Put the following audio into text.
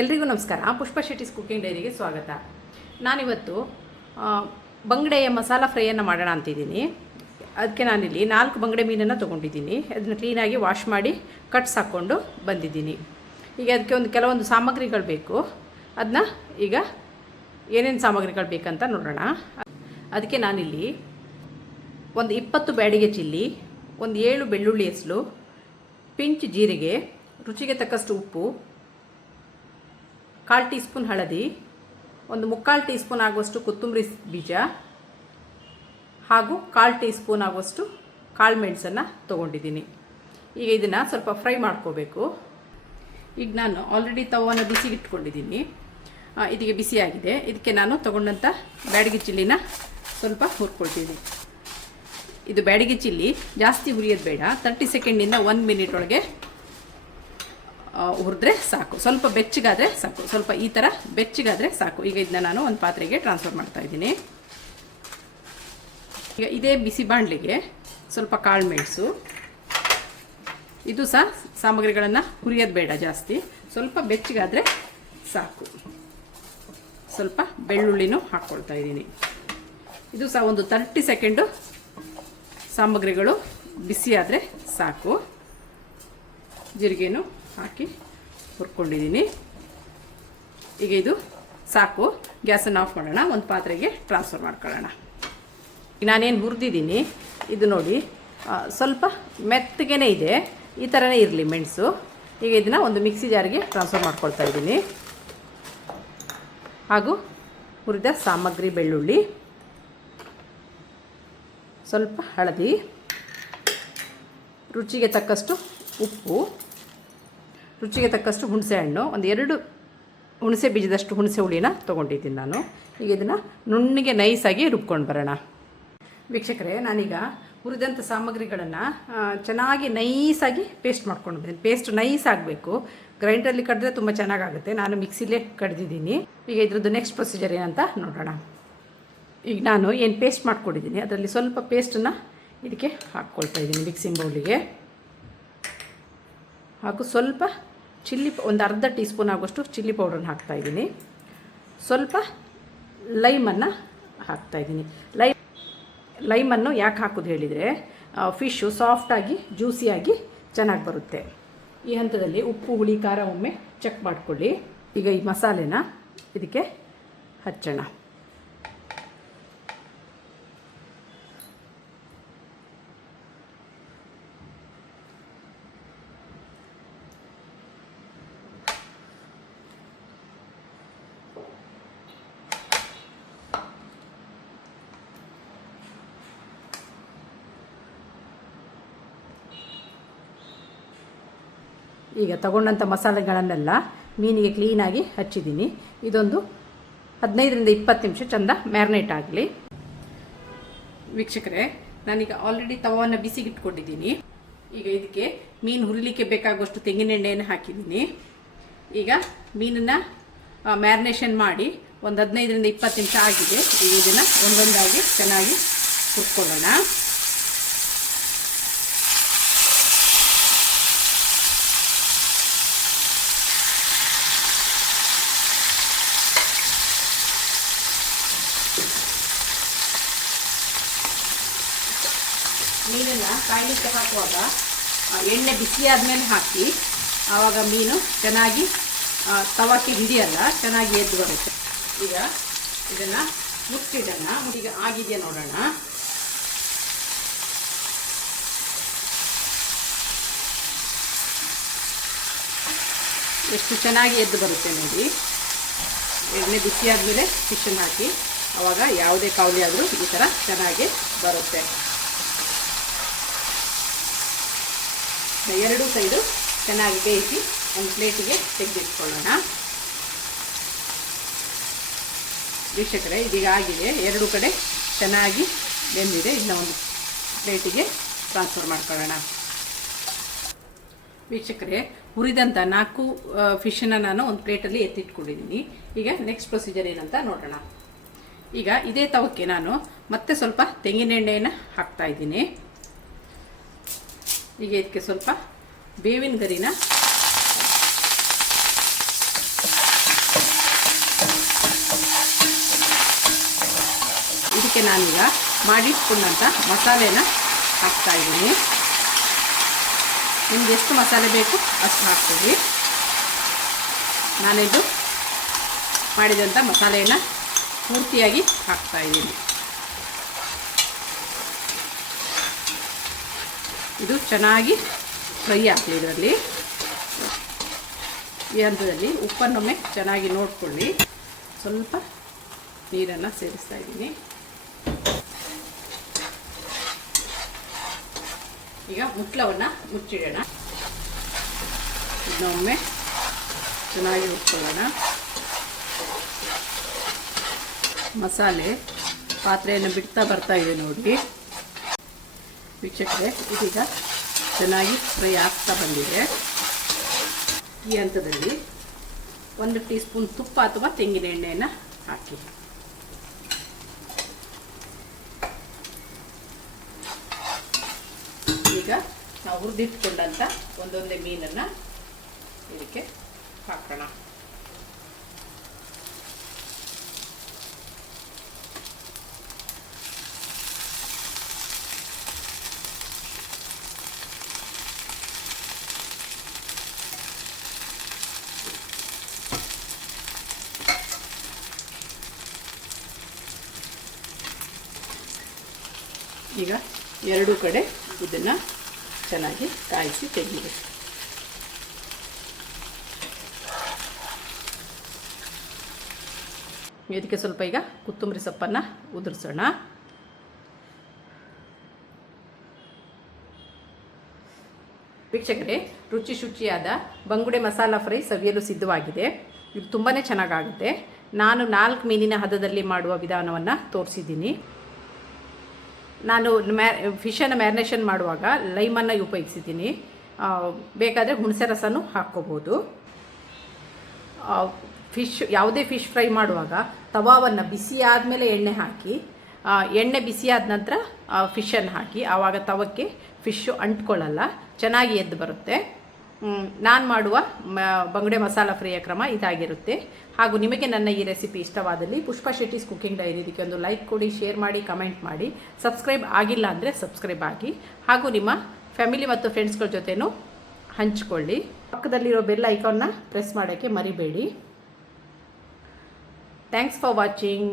ಎಲ್ರಿಗೂ ನಮಸ್ಕಾರ. ಪುಷ್ಪ ಶೆಟ್ಟಿಸ್ ಕುಕಿಂಗ್ ಡೈರಿಗೆ ಸ್ವಾಗತ. ನಾನಿವತ್ತು ಬಂಗಡೆಯ ಮಸಾಲ ಫ್ರೈಯನ್ನು ಮಾಡೋಣ ಅಂತಿದ್ದೀನಿ. ಅದಕ್ಕೆ ನಾನಿಲ್ಲಿ 4 ಬಂಗಡೆ ಮೀನನ್ನು ತೊಗೊಂಡಿದ್ದೀನಿ. ಅದನ್ನು ಕ್ಲೀನಾಗಿ ವಾಶ್ ಮಾಡಿ ಕಟ್ಸ್ ಹಾಕ್ಕೊಂಡು ಬಂದಿದ್ದೀನಿ. ಈಗ ಅದಕ್ಕೆ ಕೆಲವೊಂದು ಸಾಮಗ್ರಿಗಳು ಬೇಕು. ಅದನ್ನ ಈಗ ಏನೇನು ಸಾಮಗ್ರಿಗಳು ಬೇಕಂತ ನೋಡೋಣ. ಅದಕ್ಕೆ ನಾನಿಲ್ಲಿ ಒಂದು 20 ಬ್ಯಾಡಿಗೆ ಚಿಲ್ಲಿ, ಒಂದು 7 ಬೆಳ್ಳುಳ್ಳಿ ಹೆಸರು, ಪಿಂಚ್ ಜೀರಿಗೆ, ರುಚಿಗೆ ತಕ್ಕಷ್ಟು ಉಪ್ಪು, 1/4 ಟೀ ಸ್ಪೂನ್ ಹಳದಿ, ಒಂದು 3/4 ಟೀ ಸ್ಪೂನ್ ಆಗುವಷ್ಟು ಕೊತ್ತಂಬರಿ ಬೀಜ ಹಾಗೂ 1/4 ಟೀ ಸ್ಪೂನ್ ಆಗುವಷ್ಟು ಕಾಳು ಮೆಣಸನ್ನು ತೊಗೊಂಡಿದ್ದೀನಿ. ಈಗ ಇದನ್ನು ಸ್ವಲ್ಪ ಫ್ರೈ ಮಾಡ್ಕೋಬೇಕು. ಈಗ ನಾನು ಆಲ್ರೆಡಿ ತವವನ್ನು ಬಿಸಿಗೆ ಇಟ್ಕೊಂಡಿದ್ದೀನಿ. ಇದಕ್ಕೆ ಬಿಸಿಯಾಗಿದೆ. ಇದಕ್ಕೆ ನಾನು ತೊಗೊಂಡಂಥ ಬ್ಯಾಡಗಿ ಚಿಲ್ಲಿನ ಸ್ವಲ್ಪ ಹುರ್ಕೊಳ್ತೀನಿ. ಇದು ಬ್ಯಾಡಗಿ ಚಿಲ್ಲಿ ಜಾಸ್ತಿ ಹುರಿಯೋದು ಬೇಡ. 30 ಸೆಕೆಂಡಿಂದ 1 ಮಿನಿಟ್ ಒಳಗೆ ಹುರಿದ್ರೆ ಸಾಕು. ಸ್ವಲ್ಪ ಬೆಚ್ಚಗಾದರೆ ಸಾಕು. ಸ್ವಲ್ಪ ಈ ಥರ ಬೆಚ್ಚಗಾದರೆ ಸಾಕು. ಈಗ ಇದನ್ನ ನಾನು ಒಂದು ಪಾತ್ರೆಗೆ ಟ್ರಾನ್ಸ್ಫರ್ ಮಾಡ್ತಾ ಇದ್ದೀನಿ. ಈಗ ಇದೇ ಬಿಸಿ ಬಾಣಲಿಗೆ ಸ್ವಲ್ಪ ಕಾಳು ಮೆಣಸು, ಇದು ಸಹ ಸಾಮಗ್ರಿಗಳನ್ನು ಹುರಿಯೋದು ಬೇಡ ಜಾಸ್ತಿ, ಸ್ವಲ್ಪ ಬೆಚ್ಚಗಾದರೆ ಸಾಕು. ಸ್ವಲ್ಪ ಬೆಳ್ಳುಳ್ಳಿನೂ ಹಾಕ್ಕೊಳ್ತಾ ಇದ್ದೀನಿ. ಇದು ಸಹ ಒಂದು 30 ಸೆಕೆಂಡು ಸಾಮಗ್ರಿಗಳು ಬಿಸಿಯಾದರೆ ಸಾಕು. ಜೀರಿಗೆನೂ ಹಾಕಿ ಹುರ್ಕೊಂಡಿದ್ದೀನಿ. ಈಗ ಇದು ಸಾಕು. ಗ್ಯಾಸನ್ನು ಆಫ್ ಮಾಡೋಣ. ಒಂದು ಪಾತ್ರೆಗೆ ಟ್ರಾನ್ಸ್ಫರ್ ಮಾಡ್ಕೊಳ್ಳೋಣ. ನಾನೇನು ಹುರಿದಿದ್ದೀನಿ ಇದು ನೋಡಿ, ಸ್ವಲ್ಪ ಮೆತ್ತಗೆ ಇದೆ. ಈ ಥರನೇ ಇರಲಿ ಮೆಣಸು. ಈಗ ಇದನ್ನು ಒಂದು ಮಿಕ್ಸಿ ಜಾರಿಗೆ ಟ್ರಾನ್ಸ್ಫರ್ ಮಾಡ್ಕೊಳ್ತಾ ಇದ್ದೀನಿ. ಹಾಗೂ ಹುರಿದ ಸಾಮಗ್ರಿ ಬೆಳ್ಳುಳ್ಳಿ, ಸ್ವಲ್ಪ ಹಳದಿ, ರುಚಿಗೆ ತಕ್ಕಷ್ಟು ಉಪ್ಪು, ರುಚಿಗೆ ತಕ್ಕಷ್ಟು ಹುಣಸೆ ಹಣ್ಣು, ಒಂದು 2 ಹುಣಸೆ ಬೀಜದಷ್ಟು ಹುಣಸೆ ಹುಳಿನ ತೊಗೊಂಡಿದ್ದೀನಿ ನಾನು. ಈಗ ಇದನ್ನು ನುಣ್ಣಗೆ ನೈಸಾಗಿ ರುಬ್ಕೊಂಡು ಬರೋಣ. ವೀಕ್ಷಕರೇ, ನಾನೀಗ ಹುರಿದಂಥ ಸಾಮಗ್ರಿಗಳನ್ನು ಚೆನ್ನಾಗಿ ನೈಸಾಗಿ ಪೇಸ್ಟ್ ಮಾಡ್ಕೊಂಡು ಬಂದಿದ್ದೀನಿ. ಪೇಸ್ಟ್ ನೈಸ್ ಆಗಬೇಕು. ಗ್ರೈಂಡರಲ್ಲಿ ಕಡಿದ್ರೆ ತುಂಬ ಚೆನ್ನಾಗಾಗುತ್ತೆ. ನಾನು ಮಿಕ್ಸಿಲೇ ಕಡ್ದಿದ್ದೀನಿ. ಈಗ ಇದ್ರದ್ದು ನೆಕ್ಸ್ಟ್ ಪ್ರೊಸೀಜರ್ ಏನಂತ ನೋಡೋಣ. ಈಗ ನಾನು ಏನು ಪೇಸ್ಟ್ ಮಾಡ್ಕೊಂಡಿದ್ದೀನಿ ಅದರಲ್ಲಿ ಸ್ವಲ್ಪ ಪೇಸ್ಟನ್ನು ಇದಕ್ಕೆ ಹಾಕ್ಕೊಳ್ತಾ ಇದ್ದೀನಿ ಮಿಕ್ಸಿಂಗ್ ಬೌಲಿಗೆ. ಹಾಗೂ ಸ್ವಲ್ಪ ಒಂದು ಅರ್ಧ ಟೀ ಸ್ಪೂನ್ ಆಗುವಷ್ಟು ಚಿಲ್ಲಿ ಪೌಡ್ರನ್ನ ಹಾಕ್ತಾಯಿದ್ದೀನಿ. ಸ್ವಲ್ಪ ಲೈಮನ್ನು ಹಾಕ್ತಾಯಿದ್ದೀನಿ. ಲೈಮನ್ನು ಯಾಕೆ ಹಾಕೋದು ಹೇಳಿದರೆ ಫಿಶ್ಶು ಸಾಫ್ಟಾಗಿ ಜ್ಯೂಸಿಯಾಗಿ ಚೆನ್ನಾಗಿ ಬರುತ್ತೆ. ಈ ಹಂತದಲ್ಲಿ ಉಪ್ಪು ಹುಳಿ ಖಾರ ಒಮ್ಮೆ ಚೆಕ್ ಮಾಡಿಕೊಳ್ಳಿ. ಈಗ ಈ ಮಸಾಲೆನ ಇದಕ್ಕೆ ಹಚ್ಚೋಣ. ಈಗ ತಗೊಂಡಂಥ ಮಸಾಲೆಗಳನ್ನೆಲ್ಲ ಮೀನಿಗೆ ಕ್ಲೀನಾಗಿ ಹಚ್ಚಿದ್ದೀನಿ. ಇದೊಂದು 15ರಿಂದ 20 ನಿಮಿಷ ಚೆಂದ ಮ್ಯಾರಿನೇಟ್ ಆಗಲಿ. ವೀಕ್ಷಕರೇ, ನಾನೀಗ ಆಲ್ರೆಡಿ ತವವನ್ನು ಬಿಸಿಗೆ ಇಟ್ಕೊಂಡಿದ್ದೀನಿ. ಈಗ ಇದಕ್ಕೆ ಮೀನು ಹುರಿಲಿಕ್ಕೆ ಬೇಕಾಗುವಷ್ಟು ತೆಂಗಿನೆಣ್ಣೆಯನ್ನು ಹಾಕಿದ್ದೀನಿ. ಈಗ ಮೀನನ್ನು ಮ್ಯಾರಿನೇಷನ್ ಮಾಡಿ ಒಂದು 15ರಿಂದ 20 ನಿಮಿಷ ಆಗಿದೆ. ಈಗ ಇದನ್ನು ಒಂದೊಂದಾಗಿ ಚೆನ್ನಾಗಿ ಹುರ್ಕೊಳ್ಳೋಣ. ಮೀನನ್ನು ಕಾಯಲಿಕ್ಕೆ ಹಾಕುವಾಗ ಎಣ್ಣೆ ಬಿಸಿಯಾದ ಮೇಲೆ ಹಾಕಿ, ಆವಾಗ ಮೀನು ಚೆನ್ನಾಗಿ ತವಕ್ಕೆ ಹಿಡಿಯಲ್ಲ, ಚೆನ್ನಾಗಿ ಎದ್ದು ಬರುತ್ತೆ. ಈಗ ಇದನ್ನು ಮುಚ್ಚಿಡೋಣ. ಈಗ ಆಗಿದೆಯಾ ನೋಡೋಣ. ಎಷ್ಟು ಚೆನ್ನಾಗಿ ಎದ್ದು ಬರುತ್ತೆ ನೋಡಿ. ಎಣ್ಣೆ ಬಿಸಿಯಾದ ಮೇಲೆ ಫಿಶನ್ನು ಹಾಕಿ, ಆವಾಗ ಯಾವುದೇ ಕಾವಲಿ ಆದರೂ ಈ ಥರ ಚೆನ್ನಾಗಿ ಬರುತ್ತೆ. 2 ಸೈಡು ಚೆನ್ನಾಗಿ ಬೇಯಿಸಿ ಒಂದು ಪ್ಲೇಟಿಗೆ ತೆಗೆದಿಟ್ಕೊಳ್ಳೋಣ. ವೀಕ್ಷಕರೇ, ಇದೀಗ ಆಗಿದೆ. 2 ಕಡೆ ಚೆನ್ನಾಗಿ ಬೆಂದಿದೆ. ಇದನ್ನ ಒಂದು ಪ್ಲೇಟಿಗೆ ಟ್ರಾನ್ಸ್ಫರ್ ಮಾಡ್ಕೊಳ್ಳೋಣ. ವೀಕ್ಷಕರೇ, ಹುರಿದಂಥ 4 ಫಿಶನ್ನು ನಾನು ಒಂದು ಪ್ಲೇಟಲ್ಲಿ ಎತ್ತಿಟ್ಕೊಂಡಿದ್ದೀನಿ. ಈಗ ನೆಕ್ಸ್ಟ್ ಪ್ರೊಸೀಜರ್ ಏನಂತ ನೋಡೋಣ. ಈಗ ಇದೇ ತವಕ್ಕೆ ನಾನು ಮತ್ತೆ ಸ್ವಲ್ಪ ತೆಂಗಿನೆಣ್ಣೆಯನ್ನು ಹಾಕ್ತಾ ಇದ್ದೀನಿ. ಈಗ ಇದಕ್ಕೆ ಸ್ವಲ್ಪ ಬೇವಿನ ಗರಿನ ಇದಕ್ಕೆ ನಾನೀಗ ಮಾಡಿಟ್ಕೊಂಡಂಥ ಮಸಾಲೆನ ಹಾಕ್ತಾಯಿದ್ದೀನಿ. ನಿಮ್ಗೆ ಎಷ್ಟು ಮಸಾಲೆ ಬೇಕು ಅಷ್ಟು ಹಾಕ್ತೀವಿ. ನಾನಿದು ಮಾಡಿದಂಥ ಮಸಾಲೆಯನ್ನು ಪೂರ್ತಿಯಾಗಿ ಹಾಕ್ತಾಯಿದ್ದೀನಿ. ಇದು ಚೆನ್ನಾಗಿ ಫ್ರೈ ಆಗಲಿ. ಇದರಲ್ಲಿ ಈ ಹಂತದಲ್ಲಿ ಉಪ್ಪನ್ನೊಮ್ಮೆ ಚೆನ್ನಾಗಿ ನೋಡಿಕೊಳ್ಳಿ. ಸ್ವಲ್ಪ ನೀರನ್ನು ಸೇರಿಸ್ತಾ ಇದ್ದೀನಿ. ಈಗ ಮುಟ್ಲವನ್ನು ಮುಚ್ಚಿಡೋಣ. ಇದನ್ನೊಮ್ಮೆ ಚೆನ್ನಾಗಿ ಹುರ್ಕೊಳ್ಳೋಣ. ಮಸಾಲೆ ಪಾತ್ರೆಯನ್ನು ಬಿಡ್ತಾ ಬರ್ತಾ ಇದೆ ನೋಡಿ ವೀಕ್ಷಕರೇ. ಇದೀಗ ಚೆನ್ನಾಗಿ ಫ್ರೈ ಆಗ್ತಾ ಬಂದಿದೆ. ಈ ಹಂತದಲ್ಲಿ 1 ಟೀ ಸ್ಪೂನ್ ತುಪ್ಪ ಅಥವಾ ತೆಂಗಿನ ಎಣ್ಣೆಯನ್ನು ಹಾಕಿ. ಈಗ ನಾವು ಹುರಿದಿಟ್ಕೊಂಡಂಥ ಒಂದೊಂದೇ ಮೀನನ್ನು ಇದಕ್ಕೆ ಹಾಕೋಣ. ಈಗ ಎರಡೂ ಕಡೆ ಇದನ್ನು ಚೆನ್ನಾಗಿ ಕಾಯಿಸಿ ತೆಗೀರಿ. ಇದಕ್ಕೆ ಸ್ವಲ್ಪ ಈಗ ಕೊತ್ತಂಬರಿ ಸೊಪ್ಪನ್ನು ಉದುರಿಸೋಣ. ವೀಕ್ಷಕರೇ, ರುಚಿ ಶುಚಿಯಾದ ಬಂಗುಡೆ ಮಸಾಲ ಫ್ರೈ ಸವಿಯಲು ಸಿದ್ಧವಾಗಿದೆ. ಇದು ತುಂಬಾ ಚೆನ್ನಾಗಾಗುತ್ತೆ. ನಾನು 4 ಮೀನಿನ ಹದದಲ್ಲಿ ಮಾಡುವ ವಿಧಾನವನ್ನು ತೋರಿಸಿದ್ದೀನಿ. ನಾನು ಫಿಶನ್ನು ಮ್ಯಾರಿನೇಷನ್ ಮಾಡುವಾಗ ಲೈಮನ್ನು ಉಪಯೋಗಿಸಿದ್ದೀನಿ. ಬೇಕಾದರೆ ಹುಣಸೆ ರಸನೂ ಹಾಕ್ಕೋಬೋದು. ಯಾವುದೇ ಫಿಶ್ ಫ್ರೈ ಮಾಡುವಾಗ ತವಾವನ್ನು ಬಿಸಿ ಆದಮೇಲೆ ಎಣ್ಣೆ ಹಾಕಿ, ಎಣ್ಣೆ ಬಿಸಿಯಾದ ನಂತರ ಫಿಶನ್ನು ಹಾಕಿ, ಆವಾಗ ತವಕ್ಕೆ ಫಿಶ್ಶು ಅಂಟ್ಕೊಳ್ಳಲ್ಲ, ಚೆನ್ನಾಗಿ ಎದ್ದು ಬರುತ್ತೆ. ನಾನು ಮಾಡುವ ಬಂಗುಡೆ ಮಸಾಲ ಫ್ರೈಯ ಕ್ರಮ ಇದಾಗಿರುತ್ತೆ. ಹಾಗೂ ನಿಮಗೆ ನನ್ನ ಈ ರೆಸಿಪಿ ಇಷ್ಟವಾದಲ್ಲಿ ಪುಷ್ಪಾ ಶೆಟ್ಟೀಸ್ ಕುಕಿಂಗ್ ಡೈರಿ ಇದಕ್ಕೆ ಒಂದು ಲೈಕ್ ಕೊಡಿ, ಶೇರ್ ಮಾಡಿ, ಕಮೆಂಟ್ ಮಾಡಿ. ಸಬ್ಸ್ಕ್ರೈಬ್ ಆಗಿಲ್ಲ ಅಂದರೆ ಸಬ್ಸ್ಕ್ರೈಬ್ ಆಗಿ. ಹಾಗೂ ನಿಮ್ಮ ಫ್ಯಾಮಿಲಿ ಮತ್ತು ಫ್ರೆಂಡ್ಸ್ಗಳ ಜೊತೆನೂ ಹಂಚ್ಕೊಳ್ಳಿ. ಪಕ್ಕದಲ್ಲಿರೋ ಬೆಲ್ ಐಕಾನ್ನ ಪ್ರೆಸ್ ಮಾಡೋಕ್ಕೆ ಮರಿಬೇಡಿ. Thanks for watching.